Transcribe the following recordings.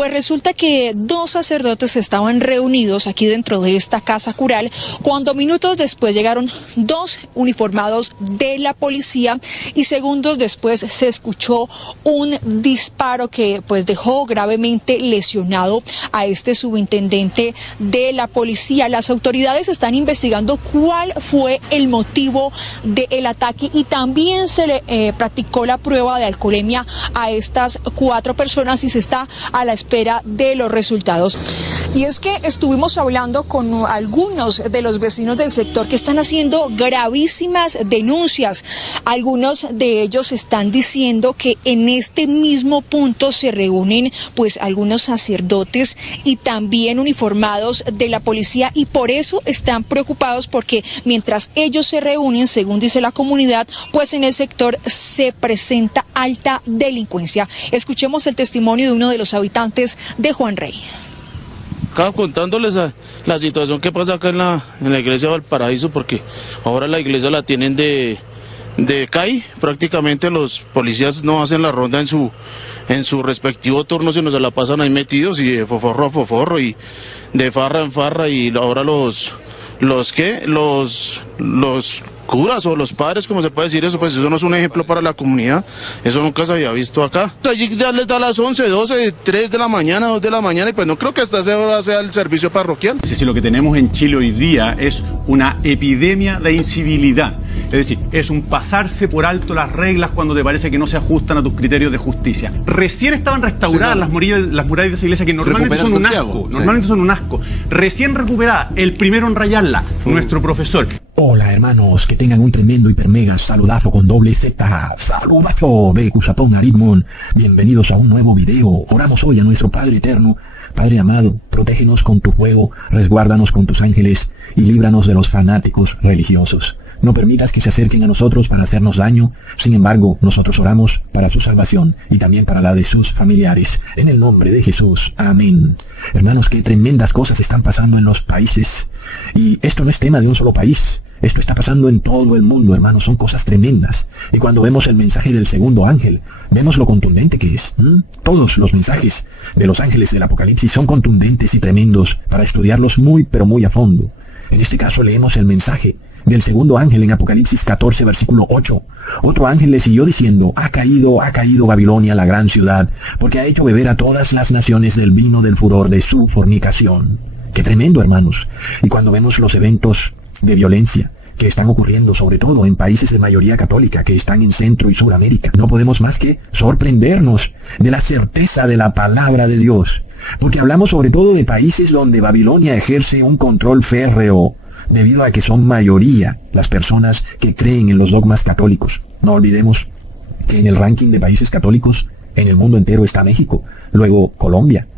Pues resulta que dos sacerdotes estaban reunidos aquí dentro de esta casa cural cuando minutos después llegaron dos uniformados de la policía y segundos después se escuchó un disparo que pues dejó gravemente lesionado a este subintendente de la policía. Las autoridades están investigando cuál fue el motivo del ataque y también se le practicó la prueba de alcoholemia a estas cuatro personas y se está a la espera de los resultados. Y es que estuvimos hablando con algunos de los vecinos del sector que están haciendo gravísimas denuncias. Algunos de ellos están diciendo que en este mismo punto se reúnen pues algunos sacerdotes y también uniformados de la policía y por eso están preocupados porque mientras ellos se reúnen, según dice la comunidad, pues en el sector se presenta alta delincuencia. Escuchemos el testimonio de uno de los habitantes de Juan Rey. Acá contándoles la situación que pasa acá en la iglesia de Valparaíso, porque ahora la iglesia la tienen de CAI, prácticamente los policías no hacen la ronda en su respectivo turno, sino se la pasan ahí metidos y de foforro a foforro y de farra en farra y ahora los curas o los padres, como se puede decir eso, pues eso no es un ejemplo para la comunidad, eso nunca se había visto acá. Allí ya les da las 11, 12, 3 de la mañana, 2 de la mañana y pues no creo que hasta esa hora sea el servicio parroquial. Si lo que tenemos en Chile hoy día es una epidemia de incivilidad, es decir, es un pasarse por alto las reglas cuando te parece que no se ajustan a tus criterios de justicia. Recién estaban restauradas las murallas de esa iglesia que normalmente son un asco, son un asco. Recién recuperada, el primero en rayarla, nuestro profesor. Hola hermanos, que tengan un tremendo hiper mega saludazo con doble Z, saludazo de Cusatón Aritmon. Bienvenidos a un nuevo video. Oramos hoy a nuestro Padre Eterno. Padre amado, protégenos con tu fuego, resguárdanos con tus ángeles y líbranos de los fanáticos religiosos. No permitas que se acerquen a nosotros para hacernos daño, sin embargo, nosotros oramos para su salvación y también para la de sus familiares. En el nombre de Jesús, amén. Hermanos, qué tremendas cosas están pasando en los países. Y esto no es tema de un solo país. Esto está pasando en todo el mundo, hermanos, son cosas tremendas. Y cuando vemos el mensaje del segundo ángel, vemos lo contundente que es. Todos los mensajes de los ángeles del Apocalipsis son contundentes y tremendos para estudiarlos muy, pero muy a fondo. En este caso leemos el mensaje del segundo ángel en Apocalipsis 14, versículo 8. Otro ángel le siguió diciendo, ha caído Babilonia, la gran ciudad, porque ha hecho beber a todas las naciones del vino del furor de su fornicación. Qué tremendo, hermanos. Y cuando vemos los eventos de violencia que están ocurriendo, sobre todo en países de mayoría católica que están en Centro y Suramérica, no podemos más que sorprendernos de la certeza de la palabra de Dios. Porque hablamos sobre todo de países donde Babilonia ejerce un control férreo, debido a que son mayoría las personas que creen en los dogmas católicos. No olvidemos que en el ranking de países católicos en el mundo entero está México, luego Colombia,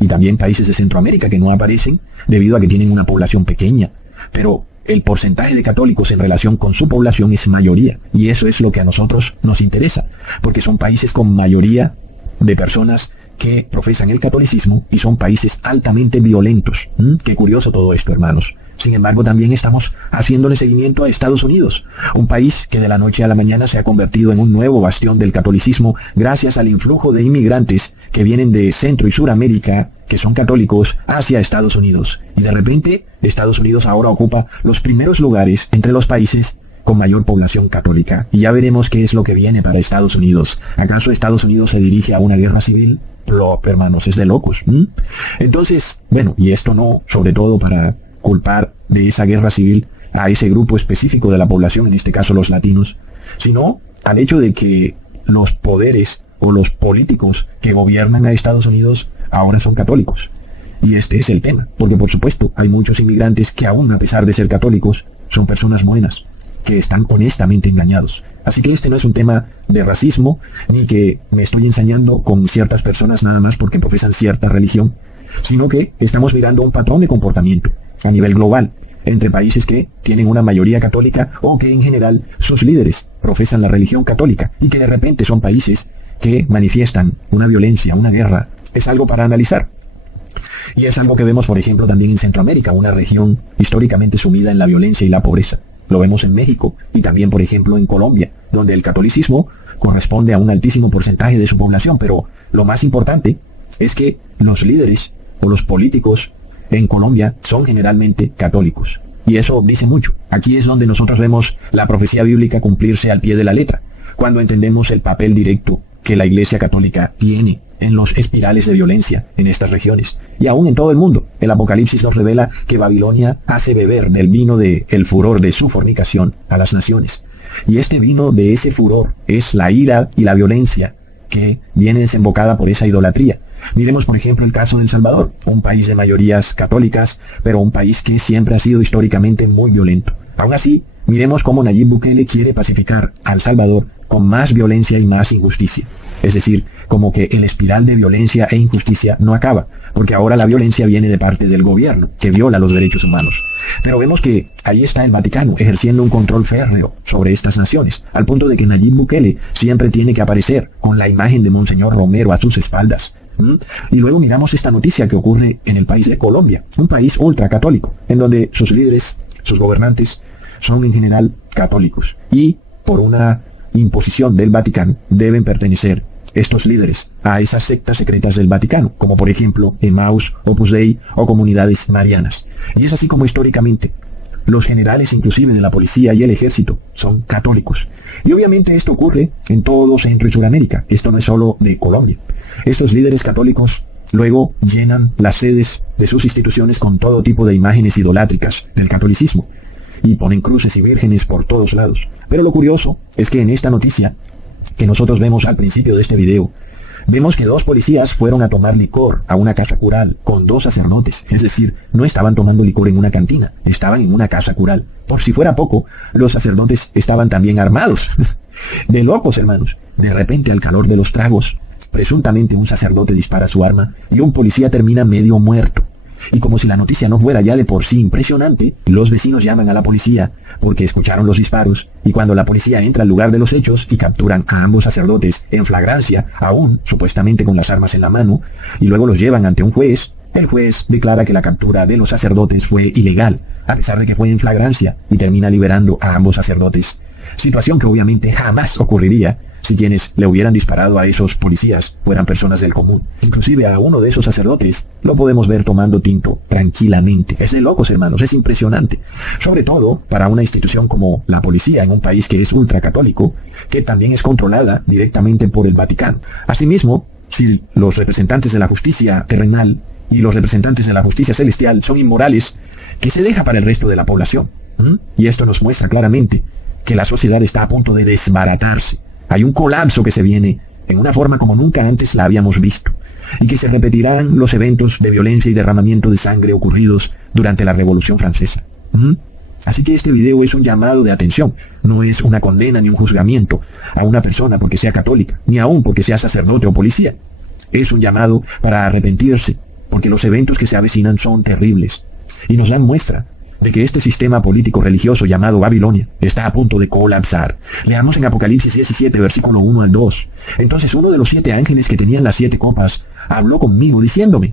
y también países de Centroamérica que no aparecen debido a que tienen una población pequeña. Pero el porcentaje de católicos en relación con su población es mayoría, y eso es lo que a nosotros nos interesa, porque son países con mayoría de personas que profesan el catolicismo y son países altamente violentos. Qué curioso todo esto, hermanos. Sin embargo, también estamos haciéndole seguimiento a Estados Unidos, un país que de la noche a la mañana se ha convertido en un nuevo bastión del catolicismo gracias al influjo de inmigrantes que vienen de Centro y Suramérica, que son católicos, hacia Estados Unidos. Y de repente, Estados Unidos ahora ocupa los primeros lugares entre los países con mayor población católica. Y ya veremos qué es lo que viene para Estados Unidos. ¿Acaso Estados Unidos se dirige a una guerra civil? Hermanos, es de locos. Entonces, bueno, y esto no, sobre todo para culpar de esa guerra civil a ese grupo específico de la población, en este caso los latinos, sino al hecho de que los poderes o los políticos que gobiernan a Estados Unidos ahora son católicos. Y este es el tema, porque por supuesto hay muchos inmigrantes que aún a pesar de ser católicos son personas buenas, que están honestamente engañados. Así que este no es un tema de racismo, ni que me estoy ensañando con ciertas personas nada más porque profesan cierta religión, sino que estamos mirando un patrón de comportamiento a nivel global, entre países que tienen una mayoría católica o que en general sus líderes profesan la religión católica y que de repente son países que manifiestan una violencia, una guerra. Es algo para analizar. Y es algo que vemos, por ejemplo, también en Centroamérica, una región históricamente sumida en la violencia y la pobreza. Lo vemos en México y también, por ejemplo, en Colombia, donde el catolicismo corresponde a un altísimo porcentaje de su población, pero lo más importante es que los líderes o los políticos en Colombia son generalmente católicos. Y eso dice mucho. Aquí es donde nosotros vemos la profecía bíblica cumplirse al pie de la letra, cuando entendemos el papel directo que la Iglesia Católica tiene en los espirales de violencia en estas regiones y aún en todo el mundo. El Apocalipsis nos revela que Babilonia hace beber del vino del furor de su fornicación a las naciones. Y este vino de ese furor es la ira y la violencia que viene desembocada por esa idolatría. Miremos, por ejemplo, el caso de El Salvador, un país de mayorías católicas, pero un país que siempre ha sido históricamente muy violento. Aún así, miremos cómo Nayib Bukele quiere pacificar a El Salvador con más violencia y más injusticia. Es decir, como que el espiral de violencia e injusticia no acaba, porque ahora la violencia viene de parte del gobierno, que viola los derechos humanos. Pero vemos que ahí está el Vaticano, ejerciendo un control férreo sobre estas naciones, al punto de que Nayib Bukele siempre tiene que aparecer con la imagen de Monseñor Romero a sus espaldas. Y luego miramos esta noticia que ocurre en el país de Colombia, un país ultracatólico, en donde sus líderes, sus gobernantes, son en general católicos. Y por una imposición del Vaticano deben pertenecer estos líderes a esas sectas secretas del Vaticano, como por ejemplo Emmaus, Opus Dei o comunidades marianas. Y es así como históricamente los generales inclusive de la policía y el ejército son católicos. Y obviamente esto ocurre en todo Centro y Suramérica. Esto no es solo de Colombia. Estos líderes católicos luego llenan las sedes de sus instituciones con todo tipo de imágenes idolátricas del catolicismo y ponen cruces y vírgenes por todos lados. Pero lo curioso es que en esta noticia que nosotros vemos al principio de este video, vemos que 2 policías fueron a tomar licor a una casa cural con 2 sacerdotes. Es decir, no estaban tomando licor en una cantina, estaban en una casa cural. Por si fuera poco, los sacerdotes estaban también armados. De locos, hermanos. De repente, al calor de los tragos, presuntamente un sacerdote dispara su arma y un policía termina medio muerto. Y como si la noticia no fuera ya de por sí impresionante, los vecinos llaman a la policía porque escucharon los disparos, y cuando la policía entra al lugar de los hechos y capturan a ambos sacerdotes en flagrancia, aún supuestamente con las armas en la mano, y luego los llevan ante un juez, el juez declara que la captura de los sacerdotes fue ilegal, a pesar de que fue en flagrancia, y termina liberando a ambos sacerdotes. Situación que obviamente jamás ocurriría si quienes le hubieran disparado a esos policías fueran personas del común. Inclusive a uno de esos sacerdotes lo podemos ver tomando tinto tranquilamente. Es de locos, hermanos, es impresionante. Sobre todo para una institución como la policía en un país que es ultracatólico, que también es controlada directamente por el Vaticano. Asimismo, si los representantes de la justicia terrenal y los representantes de la justicia celestial son inmorales, ¿qué se deja para el resto de la población? Y esto nos muestra claramente que la sociedad está a punto de desbaratarse. Hay un colapso que se viene en una forma como nunca antes la habíamos visto, y que se repetirán los eventos de violencia y derramamiento de sangre ocurridos durante la Revolución Francesa. Así que este video es un llamado de atención, no es una condena ni un juzgamiento a una persona porque sea católica, ni aún porque sea sacerdote o policía. Es un llamado para arrepentirse, porque los eventos que se avecinan son terribles, y nos dan muestra de que este sistema político religioso llamado Babilonia está a punto de colapsar. Leamos en Apocalipsis 17, versículo 1 al 2. Entonces uno de los 7 ángeles que tenían las 7 copas habló conmigo diciéndome: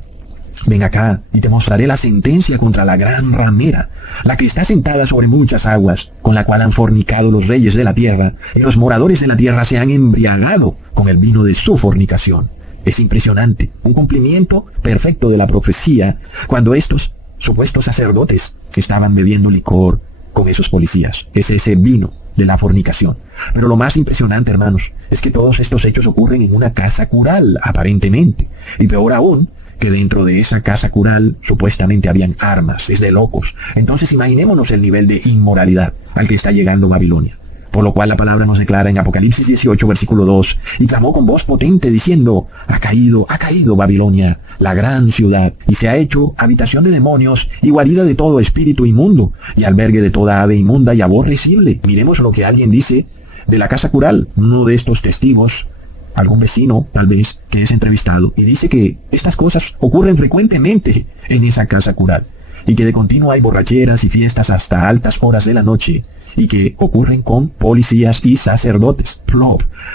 ven acá y te mostraré la sentencia contra la gran ramera, la que está sentada sobre muchas aguas, con la cual han fornicado los reyes de la tierra, y los moradores de la tierra se han embriagado con el vino de su fornicación. Es impresionante, un cumplimiento perfecto de la profecía, cuando estos supuestos sacerdotes estaban bebiendo licor con esos policías. Es ese vino de la fornicación. Pero lo más impresionante, hermanos, es que todos estos hechos ocurren en una casa cural, aparentemente. Y peor aún, que dentro de esa casa cural supuestamente habían armas. Es de locos. Entonces imaginémonos el nivel de inmoralidad al que está llegando Babilonia. Por lo cual la palabra nos declara en Apocalipsis 18, versículo 2, y clamó con voz potente diciendo: ha caído Babilonia, la gran ciudad, y se ha hecho habitación de demonios y guarida de todo espíritu inmundo, y albergue de toda ave inmunda y aborrecible. Miremos lo que alguien dice de la casa cural, uno de estos testigos, algún vecino tal vez que es entrevistado, y dice que estas cosas ocurren frecuentemente en esa casa cural, y que de continuo hay borracheras y fiestas hasta altas horas de la noche, y que ocurren con policías y sacerdotes,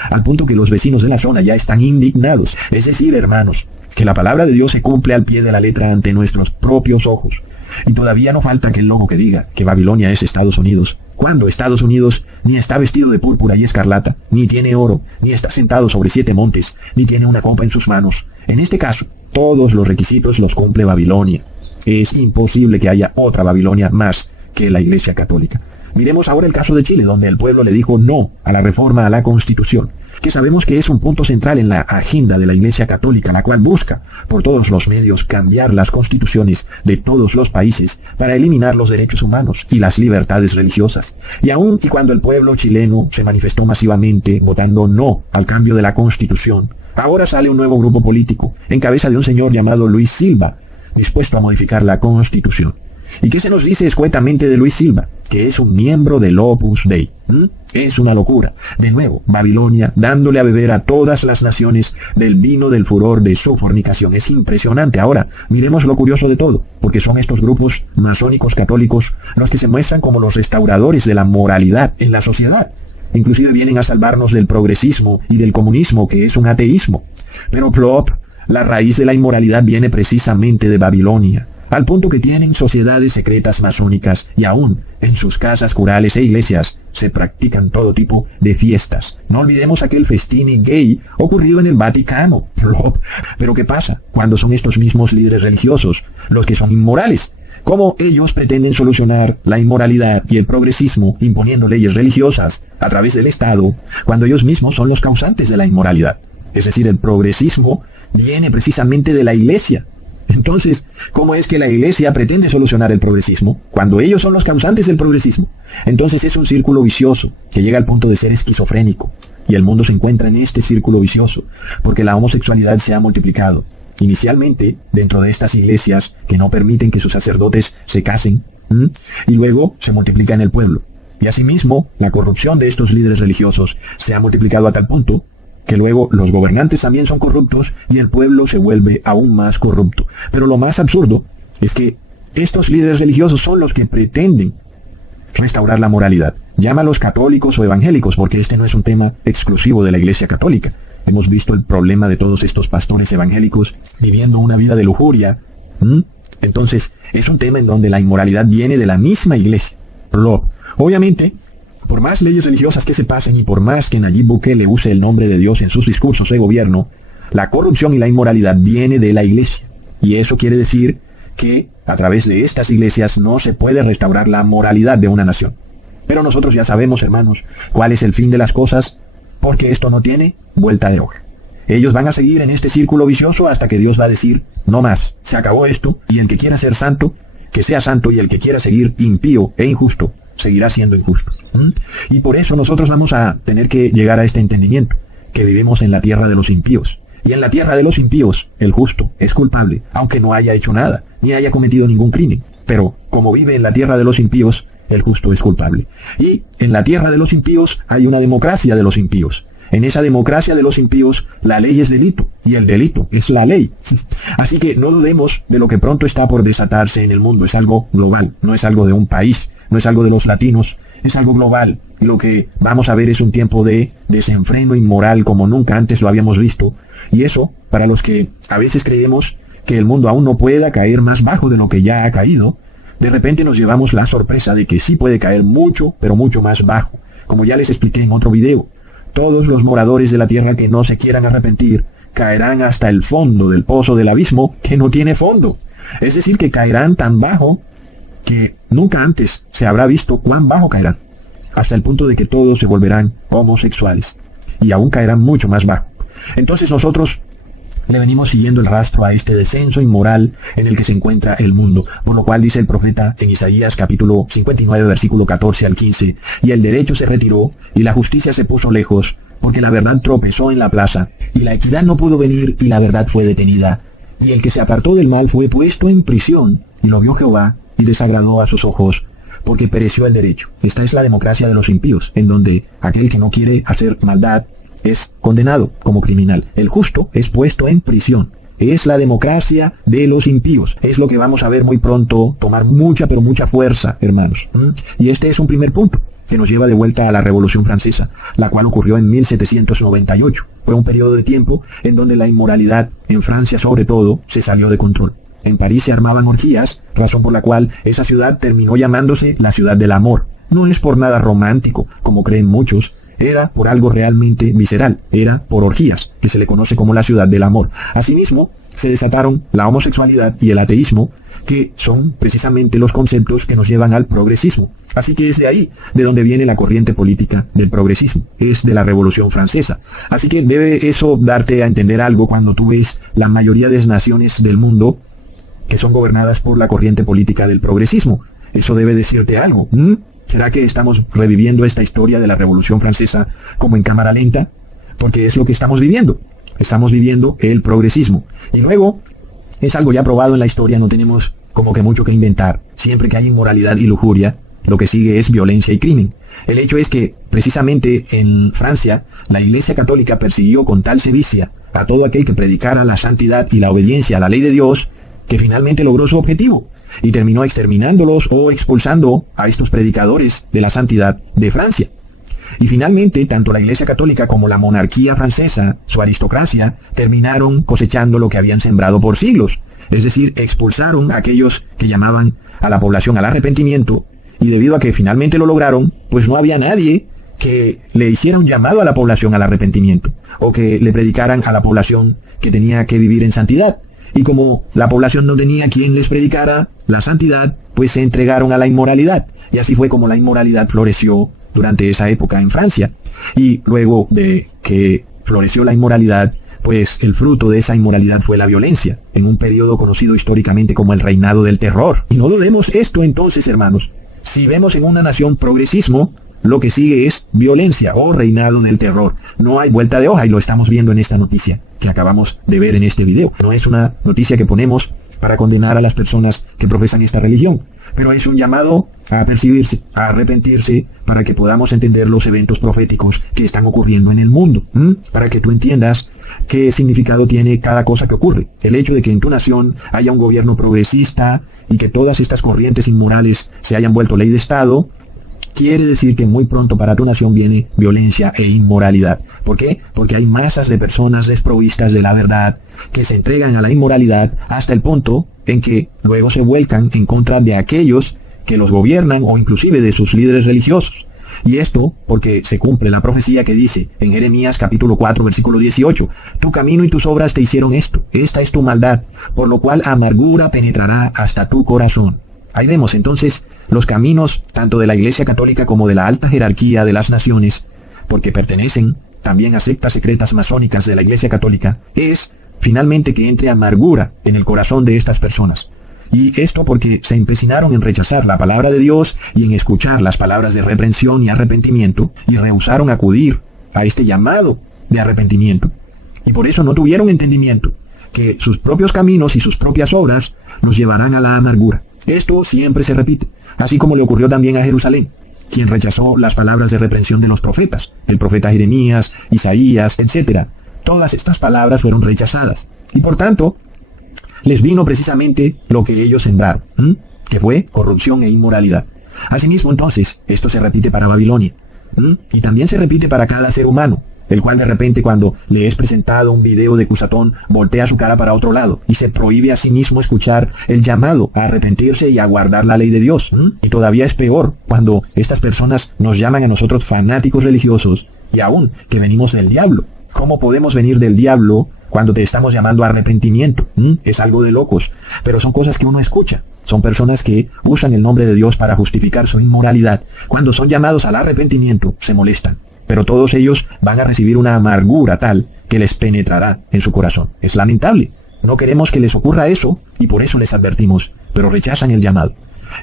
al punto que los vecinos de la zona ya están indignados. Es decir, hermanos, que la palabra de Dios se cumple al pie de la letra ante nuestros propios ojos. Y todavía no falta que el loco que diga que Babilonia es Estados Unidos cuando Estados Unidos ni está vestido de púrpura y escarlata, ni tiene oro, ni está sentado sobre 7 montes, ni tiene una copa en sus manos. En este caso, todos los requisitos los cumple Babilonia. Es imposible que haya otra Babilonia más que la Iglesia Católica. Miremos ahora el caso de Chile, donde el pueblo le dijo no a la reforma a la Constitución, que sabemos que es un punto central en la agenda de la Iglesia Católica, la cual busca por todos los medios cambiar las constituciones de todos los países para eliminar los derechos humanos y las libertades religiosas. Y aun y cuando el pueblo chileno se manifestó masivamente votando no al cambio de la Constitución, ahora sale un nuevo grupo político, en cabeza de un señor llamado Luis Silva, dispuesto a modificar la Constitución. ¿Y qué se nos dice escuetamente de Luis Silva? Que es un miembro del Opus Dei. Es una locura. De nuevo, Babilonia dándole a beber a todas las naciones del vino del furor de su fornicación. Es impresionante. Ahora, miremos lo curioso de todo, porque son estos grupos masónicos católicos los que se muestran como los restauradores de la moralidad en la sociedad. Inclusive vienen a salvarnos del progresismo y del comunismo, que es un ateísmo. Pero plop, la raíz de la inmoralidad viene precisamente de Babilonia, al punto que tienen sociedades secretas masónicas y aún en sus casas curales e iglesias se practican todo tipo de fiestas. No olvidemos aquel festín gay ocurrido en el Vaticano. Pero ¿qué pasa cuando son estos mismos líderes religiosos los que son inmorales? ¿Cómo ellos pretenden solucionar la inmoralidad y el progresismo imponiendo leyes religiosas a través del Estado cuando ellos mismos son los causantes de la inmoralidad? Es decir, el progresismo viene precisamente de la iglesia. Entonces, ¿cómo es que la iglesia pretende solucionar el progresismo cuando ellos son los causantes del progresismo? Entonces es un círculo vicioso que llega al punto de ser esquizofrénico. Y el mundo se encuentra en este círculo vicioso porque la homosexualidad se ha multiplicado. Inicialmente, dentro de estas iglesias que no permiten que sus sacerdotes se casen, y luego se multiplica en el pueblo. Y asimismo, la corrupción de estos líderes religiosos se ha multiplicado a tal punto que luego los gobernantes también son corruptos y el pueblo se vuelve aún más corrupto. Pero lo más absurdo es que estos líderes religiosos son los que pretenden restaurar la moralidad. Llámalos católicos o evangélicos, porque este no es un tema exclusivo de la Iglesia Católica. Hemos visto el problema de todos estos pastores evangélicos viviendo una vida de lujuria. Entonces, es un tema en donde la inmoralidad viene de la misma Iglesia. Obviamente, por más leyes religiosas que se pasen y por más que Nayib Bukele use el nombre de Dios en sus discursos de gobierno, la corrupción y la inmoralidad viene de la iglesia. Y eso quiere decir que a través de estas iglesias no se puede restaurar la moralidad de una nación. Pero nosotros ya sabemos, hermanos, cuál es el fin de las cosas, porque esto no tiene vuelta de hoja. Ellos van a seguir en este círculo vicioso hasta que Dios va a decir, no más, se acabó esto, y el que quiera ser santo, que sea santo, y el que quiera seguir impío e injusto, seguirá siendo injusto. Y por eso nosotros vamos a tener que llegar a este entendimiento, que vivimos en la tierra de los impíos. Y en la tierra de los impíos, el justo es culpable, aunque no haya hecho nada, ni haya cometido ningún crimen. Pero como vive en la tierra de los impíos, el justo es culpable. Y en la tierra de los impíos hay una democracia de los impíos. En esa democracia de los impíos, la ley es delito, y el delito es la ley. Así que no dudemos de lo que pronto está por desatarse en el mundo. Es algo global, no es algo de un país, no es algo de los latinos, es algo global. Y lo que vamos a ver es un tiempo de desenfreno inmoral como nunca antes lo habíamos visto. Y eso, para los que a veces creemos que el mundo aún no pueda caer más bajo de lo que ya ha caído, de repente nos llevamos la sorpresa de que sí puede caer mucho, pero mucho más bajo. Como ya les expliqué en otro video, todos los moradores de la tierra que no se quieran arrepentir caerán hasta el fondo del pozo del abismo que no tiene fondo. Es decir, que caerán tan bajo que nunca antes se habrá visto cuán bajo caerán, hasta el punto de que todos se volverán homosexuales, y aún caerán mucho más bajo. Entonces nosotros le venimos siguiendo el rastro a este descenso inmoral en el que se encuentra el mundo, por lo cual dice el profeta en Isaías capítulo 59 versículo 14 al 15, y el derecho se retiró, y la justicia se puso lejos, porque la verdad tropezó en la plaza, y la equidad no pudo venir, y la verdad fue detenida, y el que se apartó del mal fue puesto en prisión, y lo vio Jehová, y desagradó a sus ojos, porque pereció el derecho. Esta es la democracia de los impíos, en donde aquel que no quiere hacer maldad es condenado como criminal. El justo es puesto en prisión. Es la democracia de los impíos. Es lo que vamos a ver muy pronto tomar mucha, pero mucha fuerza, hermanos. Y este es un primer punto que nos lleva de vuelta a la Revolución Francesa, la cual ocurrió en 1798. Fue un periodo de tiempo en donde la inmoralidad, en Francia sobre todo, se salió de control. En París se armaban orgías, razón por la cual esa ciudad terminó llamándose la ciudad del amor. no es por nada romántico, como creen muchos, era por algo realmente visceral, era por orgías, que se le conoce como la ciudad del amor. Asimismo, se desataron la homosexualidad y el ateísmo, que son precisamente los conceptos que nos llevan al progresismo. Así que es de ahí de donde viene la corriente política del progresismo, es de la Revolución Francesa. Así que debe eso darte a entender algo cuando tú ves la mayoría de las naciones del mundo que son gobernadas por la corriente política del progresismo. Eso debe decirte algo. ¿Será que estamos reviviendo esta historia de la Revolución Francesa como en cámara lenta? Porque es lo que estamos viviendo. Estamos viviendo el progresismo. Y luego, es algo ya probado en la historia, no tenemos como que mucho que inventar. Siempre que hay inmoralidad y lujuria, lo que sigue es violencia y crimen. El hecho es que, precisamente en Francia, la Iglesia Católica persiguió con tal sevicia a todo aquel que predicara la santidad y la obediencia a la ley de Dios, que finalmente logró su objetivo y terminó exterminándolos o expulsando a estos predicadores de la santidad de Francia. Y finalmente, tanto la Iglesia Católica como la monarquía francesa, su aristocracia, terminaron cosechando lo que habían sembrado por siglos. Es decir, expulsaron a aquellos que llamaban a la población al arrepentimiento, y debido a que finalmente lo lograron, pues no había nadie que le hiciera un llamado a la población al arrepentimiento, o que le predicaran a la población que tenía que vivir en santidad. Y como la población no tenía quien les predicara la santidad, pues se entregaron a la inmoralidad. Y así fue como la inmoralidad floreció durante esa época en Francia. Y luego de que floreció la inmoralidad, pues el fruto de esa inmoralidad fue la violencia, en un periodo conocido históricamente como el reinado del terror. Y no dudemos esto entonces, hermanos. Si vemos en una nación progresismo, lo que sigue es violencia o reinado del terror. No hay vuelta de hoja y lo estamos viendo en esta noticia que acabamos de ver en este video. No es una noticia que ponemos para condenar a las personas que profesan esta religión, pero es un llamado a percibirse, a arrepentirse, para que podamos entender los eventos proféticos que están ocurriendo en el mundo, para que tú entiendas qué significado tiene cada cosa que ocurre. El hecho de que en tu nación haya un gobierno progresista y que todas estas corrientes inmorales se hayan vuelto ley de Estado, quiere decir que muy pronto para tu nación viene violencia e inmoralidad. ¿Por qué? Porque hay masas de personas desprovistas de la verdad que se entregan a la inmoralidad hasta el punto en que luego se vuelcan en contra de aquellos que los gobiernan o inclusive de sus líderes religiosos. Y esto porque se cumple la profecía que dice en Jeremías capítulo 4 versículo 18: tu camino y tus obras te hicieron esto, esta es tu maldad, por lo cual amargura penetrará hasta tu corazón. Ahí vemos entonces los caminos tanto de la Iglesia Católica como de la alta jerarquía de las naciones, porque pertenecen también a sectas secretas masónicas de la Iglesia Católica, es finalmente que entre amargura en el corazón de estas personas. Y esto porque se empecinaron en rechazar la palabra de Dios y en escuchar las palabras de reprensión y arrepentimiento, y rehusaron acudir a este llamado de arrepentimiento. Y por eso no tuvieron entendimiento que sus propios caminos y sus propias obras los llevarán a la amargura. Esto siempre se repite, así como le ocurrió también a Jerusalén, quien rechazó las palabras de reprensión de los profetas, el profeta Jeremías, Isaías, etc. Todas estas palabras fueron rechazadas, y por tanto, les vino precisamente lo que ellos sembraron, que fue corrupción e inmoralidad. Asimismo, entonces, esto se repite para Babilonia, y también se repite para cada ser humano, el cual de repente cuando le es presentado un video de Cusatón voltea su cara para otro lado y se prohíbe a sí mismo escuchar el llamado a arrepentirse y a guardar la ley de Dios. Y todavía es peor cuando estas personas nos llaman a nosotros fanáticos religiosos y aún que venimos del diablo. ¿Cómo podemos venir del diablo cuando te estamos llamando a arrepentimiento? Es algo de locos, pero son cosas que uno escucha. Son personas que usan el nombre de Dios para justificar su inmoralidad. Cuando son llamados al arrepentimiento, se molestan. Pero todos ellos van a recibir una amargura tal que les penetrará en su corazón. Es lamentable. No queremos que les ocurra eso y por eso les advertimos, pero rechazan el llamado.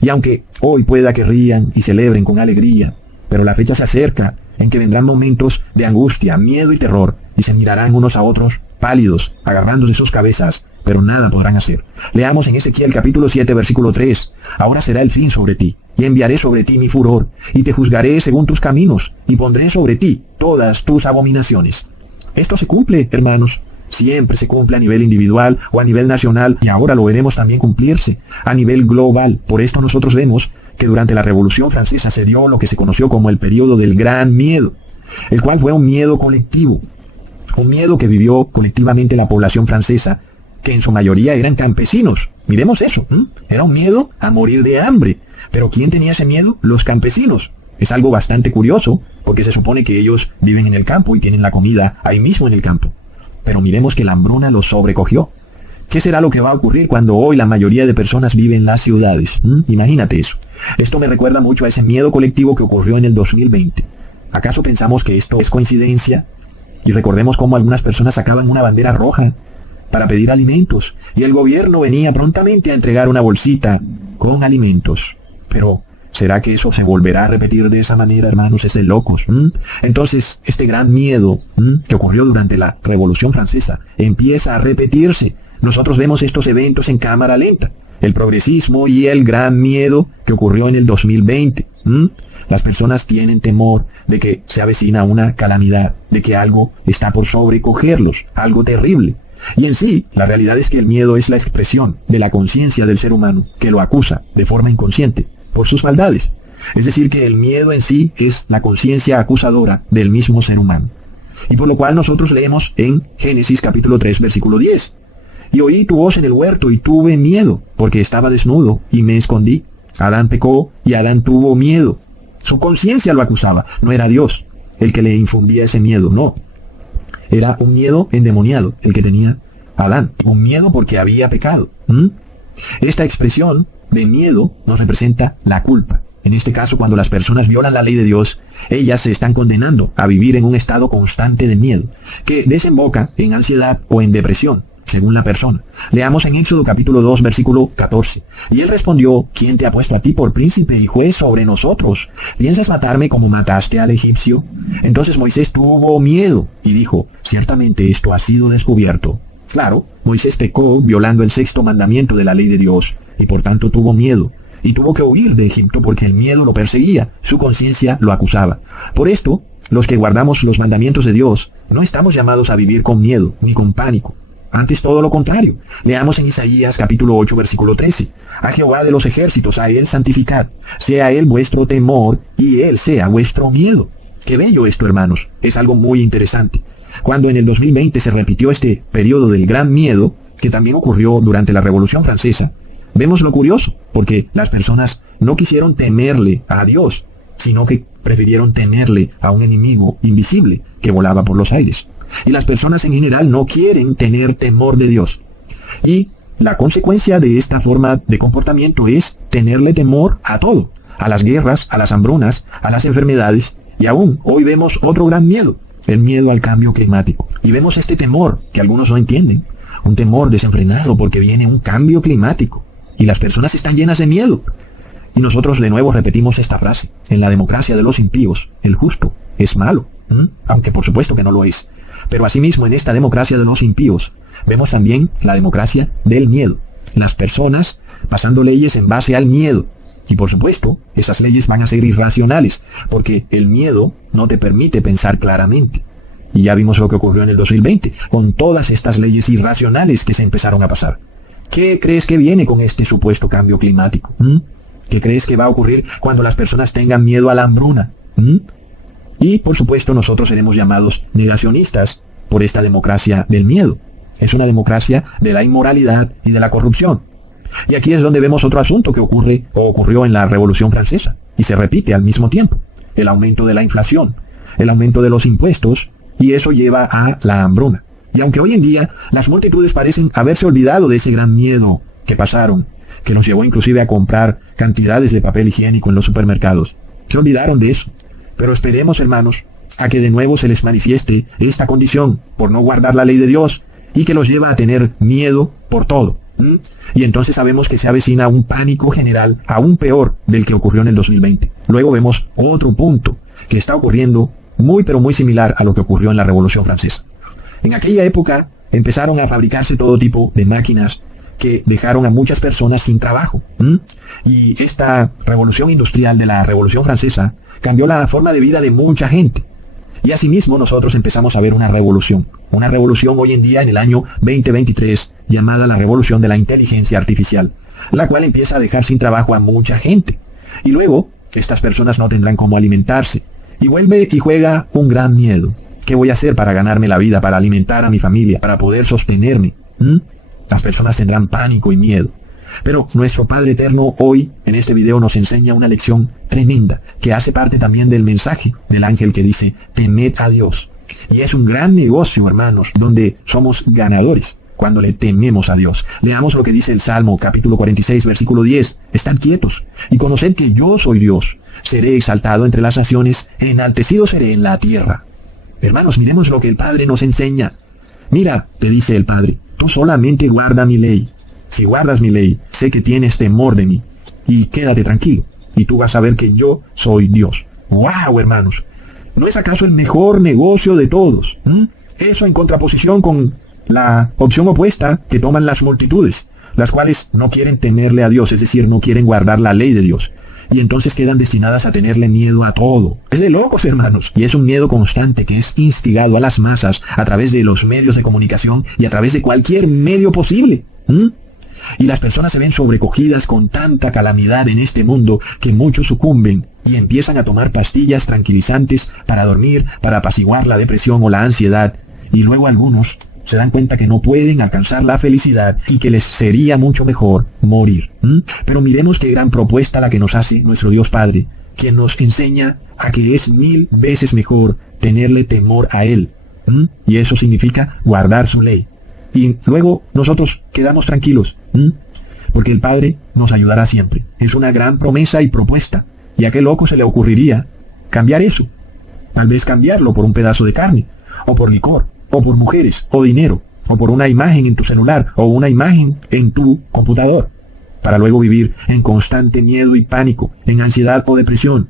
Y aunque hoy pueda que rían y celebren con alegría, pero la fecha se acerca en que vendrán momentos de angustia, miedo y terror, y se mirarán unos a otros pálidos, agarrándose sus cabezas, pero nada podrán hacer. Leamos en Ezequiel capítulo 7 versículo 3: ahora será el fin sobre ti, y enviaré sobre ti mi furor, y te juzgaré según tus caminos, y pondré sobre ti todas tus abominaciones. Esto se cumple, hermanos. Siempre se cumple a nivel individual o a nivel nacional, y ahora lo veremos también cumplirse a nivel global. Por esto nosotros vemos que durante la Revolución Francesa se dio lo que se conoció como el periodo del Gran Miedo, el cual fue un miedo colectivo, un miedo que vivió colectivamente la población francesa, que en su mayoría eran campesinos. Miremos eso. Era un miedo a morir de hambre. Pero ¿quién tenía ese miedo? Los campesinos. Es algo bastante curioso, porque se supone que ellos viven en el campo y tienen la comida ahí mismo en el campo. Pero miremos que la hambruna los sobrecogió. ¿Qué será lo que va a ocurrir cuando hoy la mayoría de personas viven en las ciudades? Imagínate eso. Esto me recuerda mucho a ese miedo colectivo que ocurrió en el 2020. ¿Acaso pensamos que esto es coincidencia? Y recordemos cómo algunas personas sacaban una bandera roja para pedir alimentos, y el gobierno venía prontamente a entregar una bolsita con alimentos. Pero ¿será que eso se volverá a repetir de esa manera, hermanos? Es de locos. Entonces, este gran miedo que ocurrió durante la Revolución Francesa empieza a repetirse. Nosotros vemos estos eventos en cámara lenta. El progresismo y el gran miedo que ocurrió en el 2020. Las personas tienen temor de que se avecina una calamidad, de que algo está por sobrecogerlos, algo terrible. Y en sí, la realidad es que el miedo es la expresión de la conciencia del ser humano, que lo acusa de forma inconsciente por sus maldades. Es decir, que el miedo en sí es la conciencia acusadora del mismo ser humano. Y por lo cual nosotros leemos en Génesis capítulo 3, versículo 10. Y oí tu voz en el huerto y tuve miedo, porque estaba desnudo y me escondí. Adán pecó y Adán tuvo miedo. Su conciencia lo acusaba. No era Dios el que le infundía ese miedo, no. Era un miedo endemoniado el que tenía Adán. Un miedo porque había pecado. Esta expresión de miedo nos representa la culpa. En este caso, cuando las personas violan la ley de Dios, ellas se están condenando a vivir en un estado constante de miedo, que desemboca en ansiedad o en depresión, según la persona. Leamos en Éxodo capítulo 2, versículo 14. Y él respondió, ¿quién te ha puesto a ti por príncipe y juez sobre nosotros? ¿Piensas matarme como mataste al egipcio? Entonces Moisés tuvo miedo y dijo, ciertamente esto ha sido descubierto. Claro, Moisés pecó violando el 6º mandamiento de la ley de Dios, y por tanto tuvo miedo. Y tuvo que huir de Egipto porque el miedo lo perseguía, su conciencia lo acusaba. Por esto, los que guardamos los mandamientos de Dios, no estamos llamados a vivir con miedo, ni con pánico. Antes todo lo contrario. Leamos en Isaías capítulo 8, versículo 13. A Jehová de los ejércitos, a él santificad. Sea él vuestro temor, y él sea vuestro miedo. Qué bello esto, hermanos. Es algo muy interesante. Cuando en el 2020 se repitió este periodo del gran miedo, que también ocurrió durante la Revolución Francesa, vemos lo curioso, porque las personas no quisieron temerle a Dios, sino que prefirieron temerle a un enemigo invisible que volaba por los aires. Y las personas en general no quieren tener temor de Dios. Y la consecuencia de esta forma de comportamiento es tenerle temor a todo, a las guerras, a las hambrunas, a las enfermedades, y aún hoy vemos otro gran miedo, el miedo al cambio climático. Y vemos este temor que algunos no entienden, un temor desenfrenado porque viene un cambio climático. Y las personas están llenas de miedo. Y nosotros de nuevo repetimos esta frase. En la democracia de los impíos, el justo es malo. Aunque por supuesto que no lo es. Pero asimismo en esta democracia de los impíos, vemos también la democracia del miedo. Las personas pasando leyes en base al miedo. Y por supuesto, esas leyes van a ser irracionales, porque el miedo no te permite pensar claramente. Y ya vimos lo que ocurrió en el 2020, con todas estas leyes irracionales que se empezaron a pasar. ¿Qué crees que viene con este supuesto cambio climático? ¿Qué crees que va a ocurrir cuando las personas tengan miedo a la hambruna? Y, por supuesto, nosotros seremos llamados negacionistas por esta democracia del miedo. Es una democracia de la inmoralidad y de la corrupción. Y aquí es donde vemos otro asunto que ocurrió en la Revolución Francesa, y se repite al mismo tiempo. El aumento de la inflación, el aumento de los impuestos, y eso lleva a la hambruna. Y aunque hoy en día las multitudes parecen haberse olvidado de ese gran miedo que pasaron, que los llevó inclusive a comprar cantidades de papel higiénico en los supermercados, se olvidaron de eso. Pero esperemos, hermanos, a que de nuevo se les manifieste esta condición por no guardar la ley de Dios y que los lleva a tener miedo por todo. Y entonces sabemos que se avecina un pánico general aún peor del que ocurrió en el 2020. Luego vemos otro punto que está ocurriendo muy pero muy similar a lo que ocurrió en la Revolución Francesa. En aquella época empezaron a fabricarse todo tipo de máquinas que dejaron a muchas personas sin trabajo. Y esta revolución industrial de la Revolución Francesa cambió la forma de vida de mucha gente. Y asimismo nosotros empezamos a ver una revolución hoy en día en el año 2023 llamada la revolución de la inteligencia artificial, la cual empieza a dejar sin trabajo a mucha gente. Y luego estas personas no tendrán cómo alimentarse. Y vuelve y juega un gran miedo. ¿Qué voy a hacer para ganarme la vida, para alimentar a mi familia, para poder sostenerme? Las personas tendrán pánico y miedo. Pero nuestro Padre Eterno hoy, en este video, nos enseña una lección tremenda, que hace parte también del mensaje del ángel que dice, temed a Dios. Y es un gran negocio, hermanos, donde somos ganadores cuando le tememos a Dios. Leamos lo que dice el Salmo, capítulo 46, versículo 10. Estad quietos y conoced que yo soy Dios. Seré exaltado entre las naciones, enaltecido seré en la tierra. Hermanos, miremos lo que el Padre nos enseña. Mira, te dice el Padre, tú solamente guarda mi ley. Si guardas mi ley, sé que tienes temor de mí. Y quédate tranquilo. Y tú vas a ver que yo soy Dios. ¡Wow, hermanos! ¿No es acaso el mejor negocio de todos? Eso en contraposición con la opción opuesta que toman las multitudes, las cuales no quieren temerle a Dios, es decir, no quieren guardar la ley de Dios. Y entonces quedan destinadas a tenerle miedo a todo. Es de locos, hermanos. Y es un miedo constante que es instigado a las masas a través de los medios de comunicación y a través de cualquier medio posible. Y las personas se ven sobrecogidas con tanta calamidad en este mundo que muchos sucumben y empiezan a tomar pastillas tranquilizantes para dormir, para apaciguar la depresión o la ansiedad. Y luego algunos se dan cuenta que no pueden alcanzar la felicidad y que les sería mucho mejor morir. Pero miremos qué gran propuesta la que nos hace nuestro Dios Padre, quien nos enseña a que es 1000 veces mejor tenerle temor a Él. Y eso significa guardar su ley. Y luego nosotros quedamos tranquilos, porque el Padre nos ayudará siempre. Es una gran promesa y propuesta. ¿Y a qué loco se le ocurriría cambiar eso? Tal vez cambiarlo por un pedazo de carne, o por licor, o por mujeres, o dinero, o por una imagen en tu celular, o una imagen en tu computador, para luego vivir en constante miedo y pánico, en ansiedad o depresión.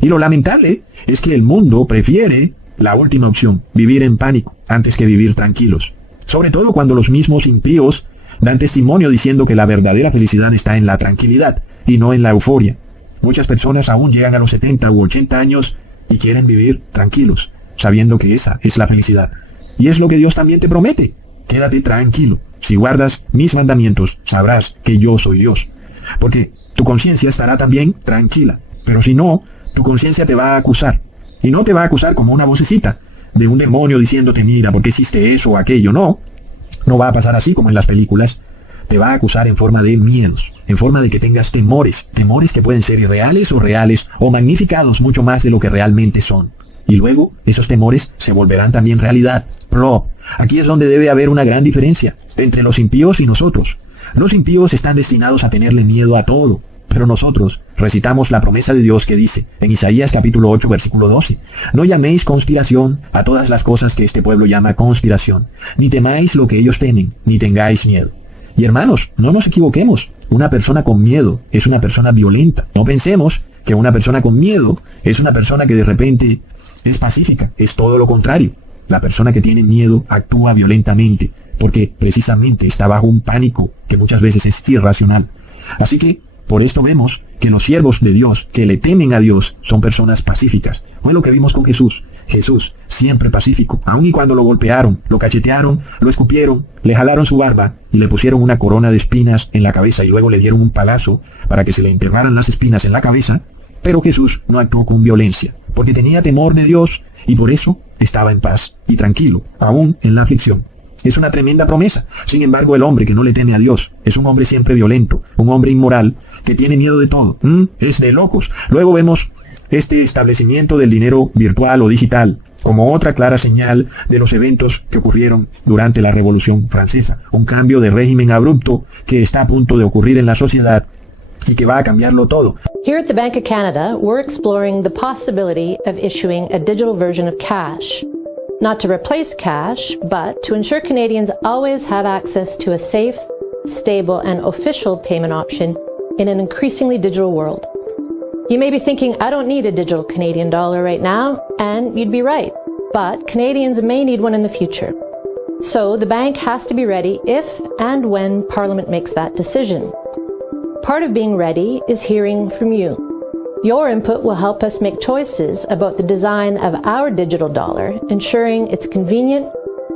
Y lo lamentable es que el mundo prefiere la última opción, vivir en pánico, antes que vivir tranquilos. Sobre todo cuando los mismos impíos dan testimonio diciendo que la verdadera felicidad está en la tranquilidad y no en la euforia. Muchas personas aún llegan a los 70 u 80 años y quieren vivir tranquilos, sabiendo que esa es la felicidad. Y es lo que Dios también te promete. Quédate tranquilo. Si guardas mis mandamientos, sabrás que yo soy Dios. Porque tu conciencia estará también tranquila. Pero si no, tu conciencia te va a acusar. Y no te va a acusar como una vocecita de un demonio diciéndote, mira, ¿por qué hiciste eso o aquello? No, no va a pasar así como en las películas. Te va a acusar en forma de miedos, en forma de que tengas temores, temores que pueden ser irreales o reales, o magnificados mucho más de lo que realmente son. Y luego, esos temores se volverán también realidad. Pero aquí es donde debe haber una gran diferencia entre los impíos y nosotros. Los impíos están destinados a tenerle miedo a todo. Pero nosotros recitamos la promesa de Dios que dice, en Isaías capítulo 8, versículo 12, no llaméis conspiración a todas las cosas que este pueblo llama conspiración, ni temáis lo que ellos temen, ni tengáis miedo. Y hermanos, no nos equivoquemos, una persona con miedo es una persona violenta. No pensemos que una persona con miedo es una persona que de repente es pacífica, es todo lo contrario. La persona que tiene miedo actúa violentamente, porque precisamente está bajo un pánico que muchas veces es irracional. Así que, por esto vemos que los siervos de Dios, que le temen a Dios, son personas pacíficas. Fue lo que vimos con Jesús. Jesús, siempre pacífico, aun y cuando lo golpearon, lo cachetearon, lo escupieron, le jalaron su barba y le pusieron una corona de espinas en la cabeza y luego le dieron un palazo para que se le enterraran las espinas en la cabeza. Pero Jesús no actuó con violencia, porque tenía temor de Dios y por eso estaba en paz y tranquilo, aún en la aflicción. Es una tremenda promesa. Sin embargo, el hombre que no le teme a Dios es un hombre siempre violento, un hombre inmoral, que tiene miedo de todo. Es de locos. Luego vemos este establecimiento del dinero virtual o digital como otra clara señal de los eventos que ocurrieron durante la Revolución Francesa. Un cambio de régimen abrupto que está a punto de ocurrir en la sociedad y que va a cambiarlo todo. Here at the Bank of Canada, we're exploring the possibility of issuing a digital version of cash. Not to replace cash, but to ensure Canadians always have access to a safe, stable, and official payment option in an increasingly digital world. You may be thinking, I don't need a digital Canadian dollar right now, and you'd be right. But Canadians may need one in the future. So the bank has to be ready if and when Parliament makes that decision. Part of being ready is hearing from you. Your input will help us make choices about the design of our digital dollar, ensuring it's convenient,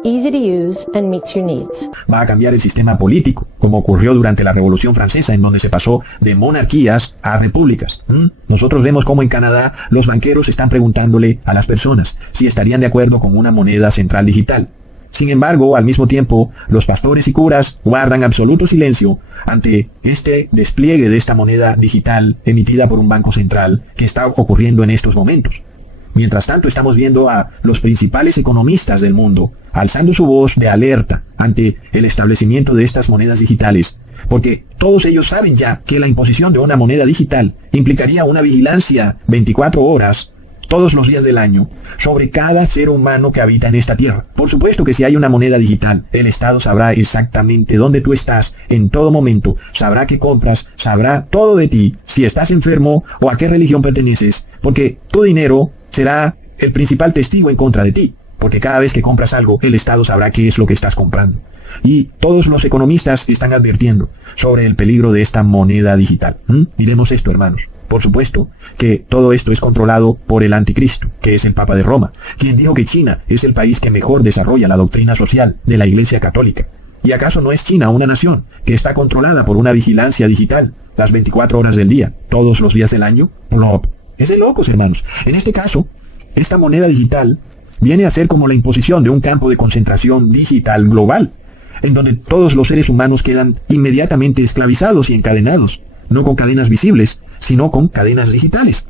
easy to use, and meets your needs. Va a cambiar el sistema político, como ocurrió durante la Revolución Francesa, en donde se pasó de monarquías a repúblicas. Nosotros vemos cómo en Canadá los banqueros están preguntándole a las personas si estarían de acuerdo con una moneda central digital. Sin embargo, al mismo tiempo, los pastores y curas guardan absoluto silencio ante este despliegue de esta moneda digital emitida por un banco central que está ocurriendo en estos momentos. Mientras tanto, estamos viendo a los principales economistas del mundo alzando su voz de alerta ante el establecimiento de estas monedas digitales, porque todos ellos saben ya que la imposición de una moneda digital implicaría una vigilancia 24 horas todos los días del año sobre cada ser humano que habita en esta tierra. Por supuesto que si hay una moneda digital, el Estado sabrá exactamente dónde tú estás en todo momento, sabrá qué compras, sabrá todo de ti, si estás enfermo o a qué religión perteneces, porque tu dinero será el principal testigo en contra de ti, porque cada vez que compras algo, el Estado sabrá qué es lo que estás comprando. Y todos los economistas están advirtiendo sobre el peligro de esta moneda digital. Miremos esto, hermanos. Por supuesto que todo esto es controlado por el anticristo, que es el Papa de Roma, quien dijo que China es el país que mejor desarrolla la doctrina social de la Iglesia Católica. ¿Y acaso no es China una nación que está controlada por una vigilancia digital las 24 horas del día, todos los días del año? No, es de locos, hermanos. En este caso, esta moneda digital viene a ser como la imposición de un campo de concentración digital global, en donde todos los seres humanos quedan inmediatamente esclavizados y encadenados, no con cadenas visibles, sino con cadenas digitales,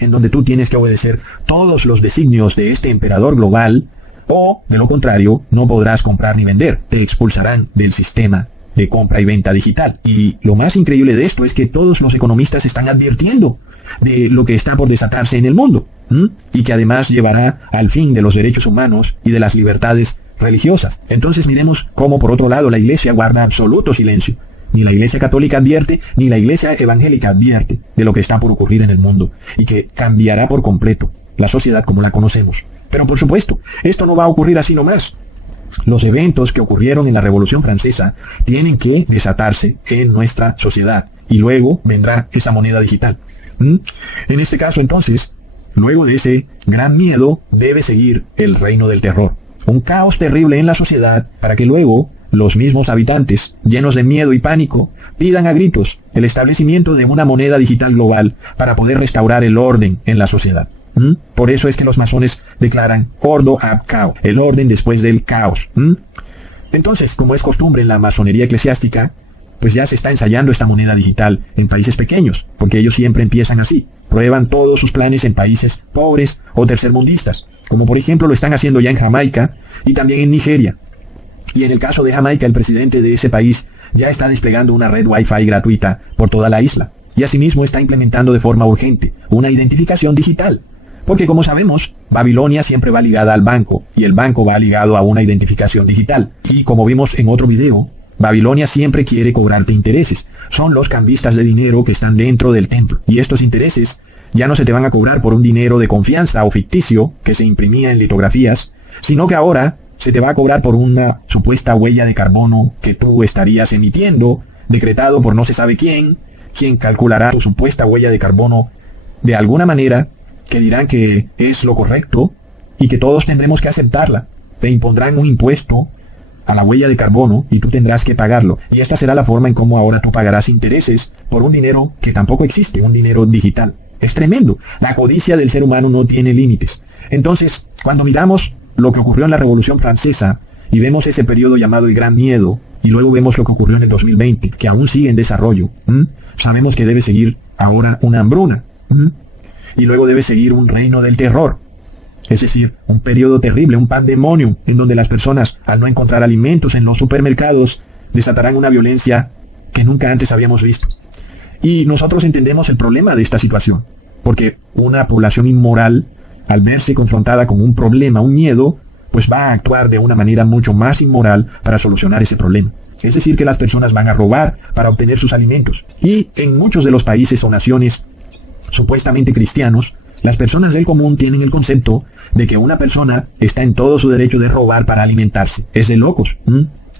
en donde tú tienes que obedecer todos los designios de este emperador global, o, de lo contrario, no podrás comprar ni vender, te expulsarán del sistema de compra y venta digital. Y lo más increíble de esto es que todos los economistas están advirtiendo de lo que está por desatarse en el mundo, y que además llevará al fin de los derechos humanos y de las libertades religiosas. Entonces miremos cómo, por otro lado, la Iglesia guarda absoluto silencio. Ni la Iglesia Católica advierte, ni la Iglesia Evangélica advierte de lo que está por ocurrir en el mundo, y que cambiará por completo la sociedad como la conocemos. Pero por supuesto, esto no va a ocurrir así nomás. Los eventos que ocurrieron en la Revolución Francesa tienen que desatarse en nuestra sociedad, y luego vendrá esa moneda digital. En este caso, entonces, luego de ese gran miedo, debe seguir el reino del terror. Un caos terrible en la sociedad para que luego los mismos habitantes, llenos de miedo y pánico, pidan a gritos el establecimiento de una moneda digital global para poder restaurar el orden en la sociedad. Por eso es que los masones declaran ordo ab chaos, el orden después del caos. Entonces, como es costumbre en la masonería eclesiástica, pues ya se está ensayando esta moneda digital en países pequeños, porque ellos siempre empiezan así. Prueban todos sus planes en países pobres o tercermundistas, como por ejemplo lo están haciendo ya en Jamaica y también en Nigeria. Y en el caso de Jamaica, el presidente de ese país ya está desplegando una red Wi-Fi gratuita por toda la isla. Y asimismo está implementando de forma urgente una identificación digital. Porque como sabemos, Babilonia siempre va ligada al banco, y el banco va ligado a una identificación digital. Y como vimos en otro video, Babilonia siempre quiere cobrarte intereses. Son los cambistas de dinero que están dentro del templo. Y estos intereses ya no se te van a cobrar por un dinero de confianza o ficticio que se imprimía en litografías, sino que ahora se te va a cobrar por una supuesta huella de carbono que tú estarías emitiendo, decretado por no se sabe quién, quien calculará tu supuesta huella de carbono de alguna manera, que dirán que es lo correcto y que todos tendremos que aceptarla. Te impondrán un impuesto a la huella de carbono y tú tendrás que pagarlo. Y esta será la forma en cómo ahora tú pagarás intereses por un dinero que tampoco existe, un dinero digital. Es tremendo. La codicia del ser humano no tiene límites. Entonces, cuando miramos lo que ocurrió en la Revolución Francesa y vemos ese periodo llamado el Gran Miedo, y luego vemos lo que ocurrió en el 2020, que aún sigue en desarrollo, sabemos que debe seguir ahora una hambruna, y luego debe seguir un reino del terror, es decir, un periodo terrible, un pandemonium, en donde las personas, al no encontrar alimentos en los supermercados, desatarán una violencia que nunca antes habíamos visto. Y nosotros entendemos el problema de esta situación, porque una población inmoral, al verse confrontada con un problema, un miedo, pues va a actuar de una manera mucho más inmoral para solucionar ese problema. Es decir, que las personas van a robar para obtener sus alimentos. Y en muchos de los países o naciones supuestamente cristianos, las personas del común tienen el concepto de que una persona está en todo su derecho de robar para alimentarse. Es de locos.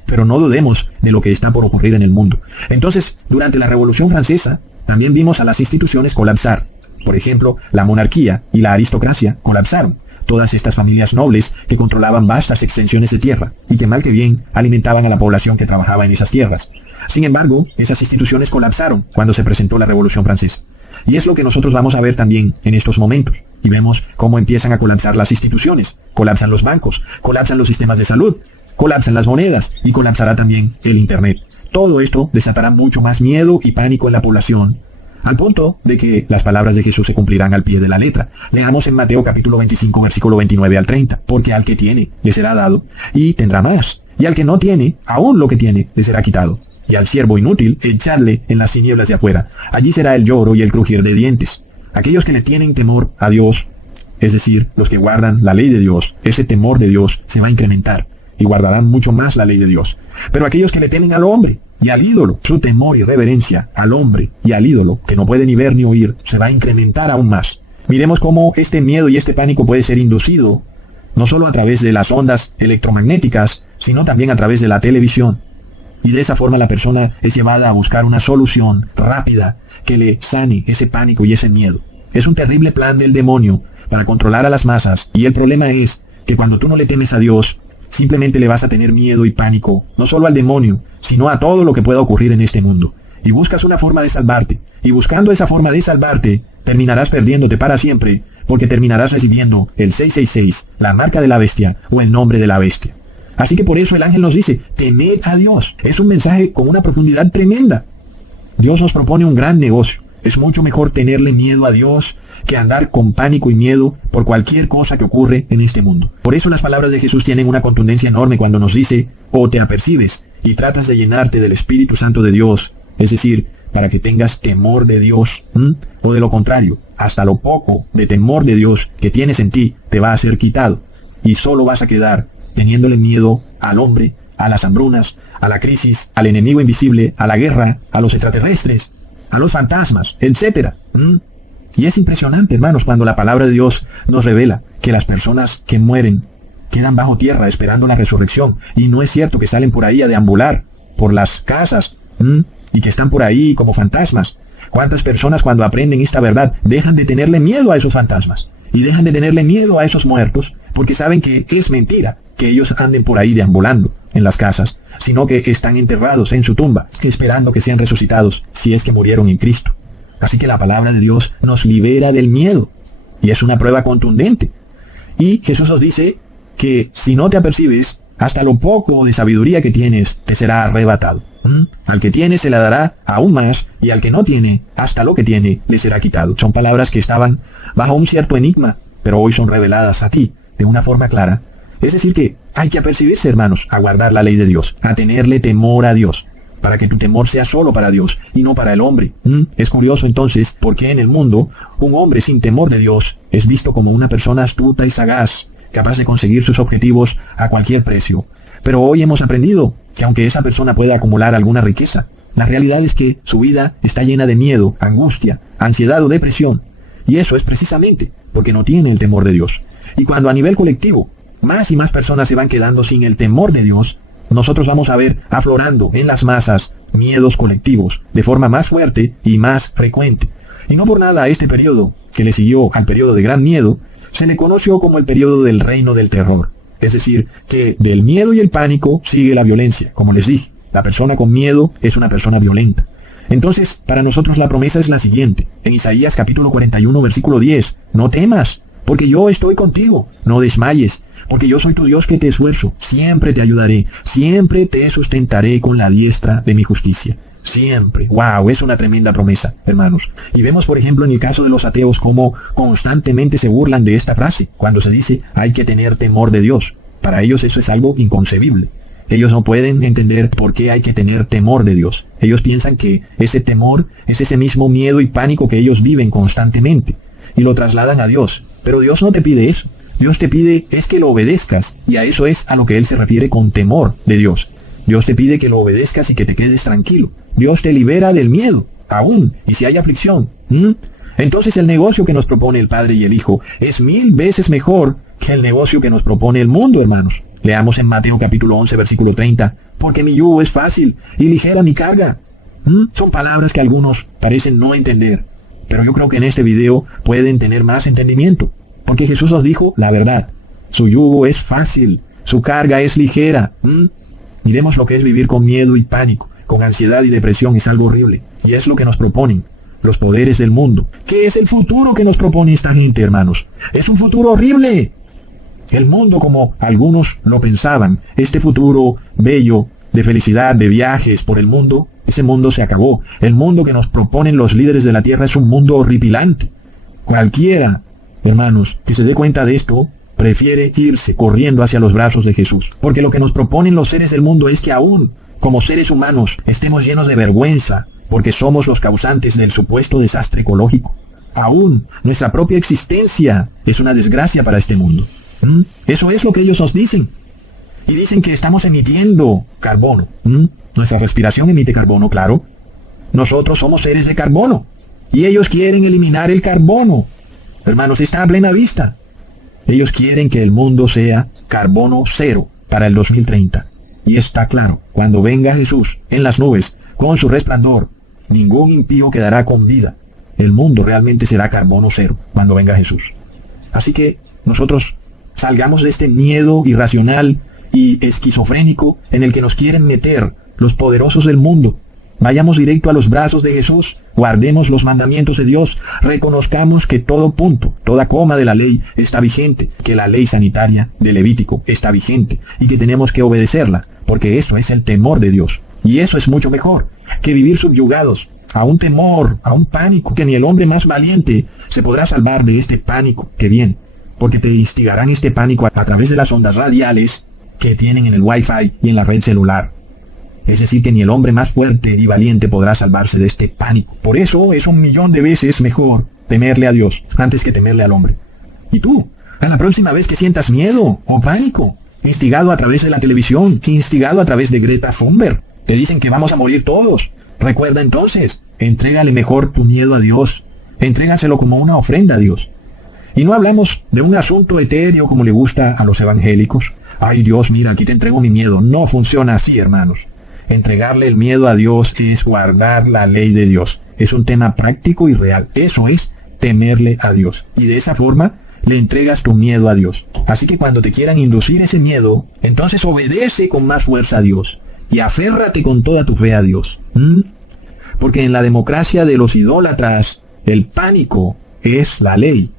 Pero no dudemos de lo que está por ocurrir en el mundo. Entonces, durante la Revolución Francesa, también vimos a las instituciones colapsar. Por ejemplo, la monarquía y la aristocracia colapsaron. Todas estas familias nobles que controlaban vastas extensiones de tierra y que mal que bien alimentaban a la población que trabajaba en esas tierras. Sin embargo, esas instituciones colapsaron cuando se presentó la Revolución Francesa. Y es lo que nosotros vamos a ver también en estos momentos. Y vemos cómo empiezan a colapsar las instituciones, colapsan los bancos, colapsan los sistemas de salud, colapsan las monedas y colapsará también el Internet. Todo esto desatará mucho más miedo y pánico en la población, al punto de que las palabras de Jesús se cumplirán al pie de la letra. Leamos en Mateo capítulo 25, versículo 29 al 30. Porque al que tiene, le será dado, y tendrá más. Y al que no tiene, aún lo que tiene, le será quitado. Y al siervo inútil, echadle en las tinieblas de afuera. Allí será el lloro y el crujir de dientes. Aquellos que le tienen temor a Dios, es decir, los que guardan la ley de Dios, ese temor de Dios se va a incrementar y guardarán mucho más la ley de Dios. Pero aquellos que le temen al hombre y al ídolo, su temor y reverencia al hombre y al ídolo, que no puede ni ver ni oír, se va a incrementar aún más. Miremos cómo este miedo y este pánico puede ser inducido, no solo a través de las ondas electromagnéticas, sino también a través de la televisión. Y de esa forma la persona es llevada a buscar una solución rápida que le sane ese pánico y ese miedo. Es un terrible plan del demonio para controlar a las masas, y el problema es que cuando tú no le temes a Dios, simplemente le vas a tener miedo y pánico, no solo al demonio, sino a todo lo que pueda ocurrir en este mundo. Y buscas una forma de salvarte, y buscando esa forma de salvarte, terminarás perdiéndote para siempre, porque terminarás recibiendo el 666, la marca de la bestia o el nombre de la bestia. Así que por eso el ángel nos dice, temed a Dios. Es un mensaje con una profundidad tremenda. Dios nos propone un gran negocio. Es mucho mejor tenerle miedo a Dios que andar con pánico y miedo por cualquier cosa que ocurre en este mundo. Por eso las palabras de Jesús tienen una contundencia enorme cuando nos dice, o te apercibes y tratas de llenarte del Espíritu Santo de Dios, es decir, para que tengas temor de Dios, o de lo contrario, hasta lo poco de temor de Dios que tienes en ti te va a ser quitado, y solo vas a quedar teniéndole miedo al hombre, a las hambrunas, a la crisis, al enemigo invisible, a la guerra, a los extraterrestres, a los fantasmas, etc. Y es impresionante, hermanos, cuando la palabra de Dios nos revela que las personas que mueren quedan bajo tierra esperando la resurrección. Y no es cierto que salen por ahí a deambular por las casas y que están por ahí como fantasmas. ¿Cuántas personas cuando aprenden esta verdad dejan de tenerle miedo a esos fantasmas? Y dejan de tenerle miedo a esos muertos porque saben que es mentira que ellos anden por ahí deambulando en las casas, sino que están enterrados en su tumba, esperando que sean resucitados si es que murieron en Cristo. Así que la palabra de Dios nos libera del miedo, y es una prueba contundente. Y Jesús nos dice que si no te apercibes, hasta lo poco de sabiduría que tienes te será arrebatado. Al que tiene se le dará aún más, y al que no tiene, hasta lo que tiene le será quitado. Son palabras que estaban bajo un cierto enigma, pero hoy son reveladas a ti de una forma clara. Es decir que hay que apercibirse, hermanos, a guardar la ley de Dios, a tenerle temor a Dios, para que tu temor sea solo para Dios y no para el hombre. Es curioso entonces porque en el mundo un hombre sin temor de Dios es visto como una persona astuta y sagaz, capaz de conseguir sus objetivos a cualquier precio. Pero hoy hemos aprendido que aunque esa persona pueda acumular alguna riqueza, la realidad es que su vida está llena de miedo, angustia, ansiedad o depresión. Y eso es precisamente porque no tiene el temor de Dios. Y cuando a nivel colectivo más y más personas se van quedando sin el temor de Dios, nosotros vamos a ver aflorando en las masas miedos colectivos de forma más fuerte y más frecuente. Y no por nada a este periodo, que le siguió al periodo de gran miedo, se le conoció como el periodo del reino del terror. Es decir, que del miedo y el pánico sigue la violencia. Como les dije, la persona con miedo es una persona violenta. Entonces, para nosotros la promesa es la siguiente. En Isaías capítulo 41, versículo 10, no temas, porque yo estoy contigo, no desmayes, porque yo soy tu Dios que te esfuerzo, siempre te ayudaré, siempre te sustentaré con la diestra de mi justicia. Siempre. ¡Wow! Es una tremenda promesa, hermanos. Y vemos, por ejemplo, en el caso de los ateos, cómo constantemente se burlan de esta frase, cuando se dice, hay que tener temor de Dios. Para ellos eso es algo inconcebible. Ellos no pueden entender por qué hay que tener temor de Dios. Ellos piensan que ese temor es ese mismo miedo y pánico que ellos viven constantemente, y lo trasladan a Dios. Pero Dios no te pide eso. Dios te pide es que lo obedezcas, y a eso es a lo que Él se refiere con temor de Dios. Dios te pide que lo obedezcas y que te quedes tranquilo. Dios te libera del miedo, aún, y si hay aflicción. Entonces el negocio que nos propone el Padre y el Hijo es 1000 veces mejor que el negocio que nos propone el mundo, hermanos. Leamos en Mateo capítulo 11, versículo 30, porque mi yugo es fácil y ligera mi carga. Son palabras que algunos parecen no entender, pero yo creo que en este video pueden tener más entendimiento. Porque Jesús nos dijo la verdad. Su yugo es fácil, su carga es ligera. Miremos lo que es vivir con miedo y pánico, con ansiedad y depresión. Es algo horrible. Y es lo que nos proponen los poderes del mundo. ¿Qué es el futuro que nos propone esta gente, hermanos? Es un futuro horrible. El mundo como algunos lo pensaban, este futuro bello, de felicidad, de viajes por el mundo, ese mundo se acabó. El mundo que nos proponen los líderes de la tierra es un mundo horripilante. Cualquiera, hermanos, que se dé cuenta de esto, prefiere irse corriendo hacia los brazos de Jesús. Porque lo que nos proponen los seres del mundo es que aún, como seres humanos, estemos llenos de vergüenza, porque somos los causantes del supuesto desastre ecológico. Aún nuestra propia existencia es una desgracia para este mundo. Eso es lo que ellos nos dicen. Y dicen que estamos emitiendo carbono. Nuestra respiración emite carbono, claro. Nosotros somos seres de carbono. Y ellos quieren eliminar el carbono. Hermanos, está a plena vista. Ellos quieren que el mundo sea carbono cero para el 2030. Y está claro, cuando venga Jesús en las nubes, con su resplandor, ningún impío quedará con vida. El mundo realmente será carbono cero cuando venga Jesús. Así que nosotros salgamos de este miedo irracional y esquizofrénico en el que nos quieren meter los poderosos del mundo. Vayamos directo a los brazos de Jesús, guardemos los mandamientos de Dios, reconozcamos que todo punto, toda coma de la ley está vigente, que la ley sanitaria de Levítico está vigente y que tenemos que obedecerla, porque eso es el temor de Dios. Y eso es mucho mejor que vivir subyugados a un temor, a un pánico, que ni el hombre más valiente se podrá salvar de este pánico que viene, porque te instigarán este pánico a través de las ondas radiales que tienen en el Wi-Fi y en la red celular. Es decir, que ni el hombre más fuerte y valiente podrá salvarse de este pánico. Por eso es 1.000.000 de veces mejor temerle a Dios antes que temerle al hombre. Y tú, a la próxima vez que sientas miedo o pánico, instigado a través de la televisión, instigado a través de Greta Thunberg, te dicen que vamos a morir todos. Recuerda entonces, entrégale mejor tu miedo a Dios. Entrégaselo como una ofrenda a Dios. Y no hablamos de un asunto etéreo como le gusta a los evangélicos. Ay Dios, mira, aquí te entrego mi miedo. No funciona así, hermanos. Entregarle el miedo a Dios es guardar la ley de Dios. Es un tema práctico y real. Eso es temerle a Dios. Y de esa forma le entregas tu miedo a Dios. Así que cuando te quieran inducir ese miedo, entonces obedece con más fuerza a Dios. Y aférrate con toda tu fe a Dios. Porque en la democracia de los idólatras, el pánico es la ley.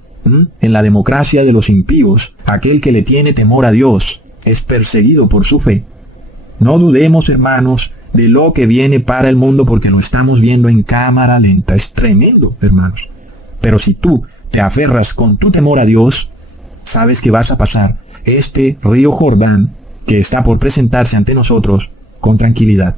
En la democracia de los impíos, aquel que le tiene temor a Dios es perseguido por su fe. No dudemos, hermanos, de lo que viene para el mundo porque lo estamos viendo en cámara lenta. Es tremendo, hermanos. Pero si tú te aferras con tu temor a Dios, sabes que vas a pasar este río Jordán que está por presentarse ante nosotros con tranquilidad.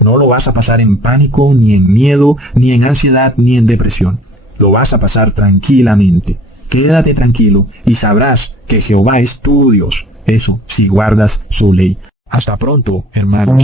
No lo vas a pasar en pánico, ni en miedo, ni en ansiedad, ni en depresión. Lo vas a pasar tranquilamente. Quédate tranquilo y sabrás que Jehová es tu Dios. Eso, si guardas su ley. Hasta pronto, hermanos.